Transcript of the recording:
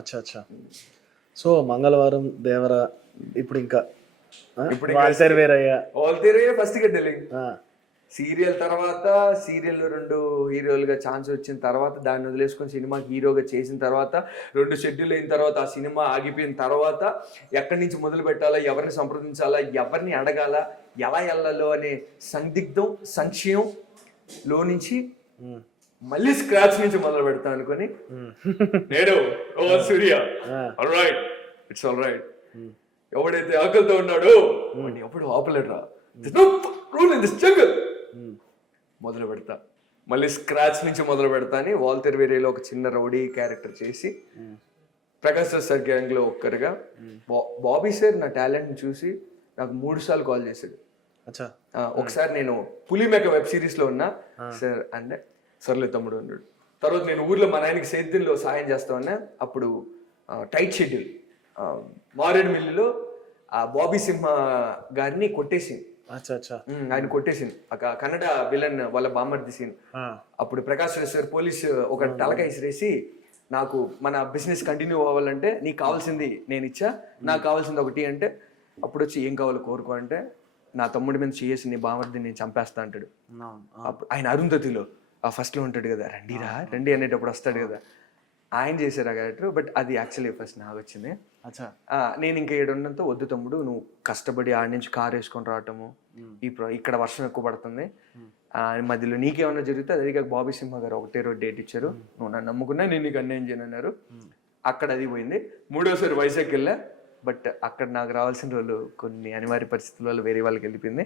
అచ్చా అచ్చా. సో మంగళవారం దేవర ఇప్పుడు ఇంకా ఇప్పుడు వాల్తేరు వీరయ్య. ఫస్ట్ గా డెలింగ్ సీరియల్ తర్వాత సీరియల్ 2 హీరోలుగా ఛాన్స్ వచ్చిన తర్వాత దాన్ని వదిలేసుకొని సినిమాకి హీరోగా చేసిన తర్వాత 2 షెడ్యూల్ అయిన తర్వాత ఆ సినిమా ఆగిపోయిన తర్వాత ఎక్కడి నుంచి మొదలు పెట్టాలా, ఎవరిని సంప్రదించాలా, ఎవరిని అడగాల, ఎలా వెళ్ళాలో అనే సందిగ్ధం సంశయం లో నుంచి మళ్ళీ స్క్రాచ్ నుంచి మొదలు పెడతా అనుకొని నేడు ఓ Surya all right it's all right ఎవడైతే ఆకలితో ఉన్నాడో వాడిని ఎప్పుడు ఆపలేడురా రూల్ ఇన్ దిస్ జంగల్ మొదలు పెడతా, మళ్ళీ స్క్రాచ్ నుంచి మొదలు పెడతా అని వాల్తేరు వీరయ్యలో ఒక చిన్న రౌడీ క్యారెక్టర్ చేసి ప్రకాష్ రాజ్ సార్ గ్యాంగ్ లో ఒక్కరిగా బాబీ సార్ నా టాలెంట్ చూసి నాకు 3 సార్లు కాల్ చేశాడు. ఒకసారి నేను పులిమేక వెబ్ సిరీస్ లో ఉన్నా సార్ అంటే సర్లే తమ్ముడు అన్నాడు. తర్వాత నేను ఊర్లో మా నాయనకి సేద్యంలో సాయం చేస్తామన్నా అప్పుడు టైట్ షెడ్యూల్ మారేడుమిల్లిలో ఆ బాబీ సింహ గారిని కొట్టేసింది. ఆయన కొట్టేసింది కన్నడ విలన్ వాళ్ళ బామ్మర్ది సీన్. అప్పుడు ప్రకాష్ రాజ్ సార్ పోలీస్ ఒక తలక ఇసిరేసి నాకు మన బిజినెస్ కంటిన్యూ అవ్వాలంటే నీకు కావాల్సింది నేను ఇచ్చా, నాకు కావాల్సింది ఒకటి అంటే అప్పుడు వచ్చి ఏం కావాలో కోరుకో అంటే నా తమ్ముడి మీద చేసి నీ బామర్ది నేను చంపేస్తా అంటాడు. అప్పుడు ఆయన అరుంధతిలో ఫస్ట్ లో ఉంటాడు కదా, రండిరా రండి అనేటప్పుడు వస్తాడు కదా, ఆయన చేశారు ఆ క్యారెక్టర్. బట్ అది యాక్చువల్లీ ఫస్ట్ నాకు వచ్చింది. నేను ఇంకా ఏడున్నంత వద్దు తమ్ముడు నువ్వు కష్టపడి ఆడి నుంచి కారు వేసుకొని రావటము, ఇక్కడ వర్షం ఎక్కువ పడుతుంది మధ్యలో నీకేమన్నా జరిగితే అది కాక బాబీ సింహ గారు ఒకటే రోజు డేట్ ఇచ్చారు, నువ్వు నన్ను నమ్ముకున్నా నేను నీకు అన్యాయం చేయను అన్నారు. అక్కడ అది పోయింది. 3వసారి వైజాగ్ వెళ్ళా. బట్ అక్కడ నాకు రావాల్సిన రోజులు కొన్ని అనివార్య పరిస్థితుల వల్ల వేరే వాళ్ళకి వెళ్ళిపోయింది.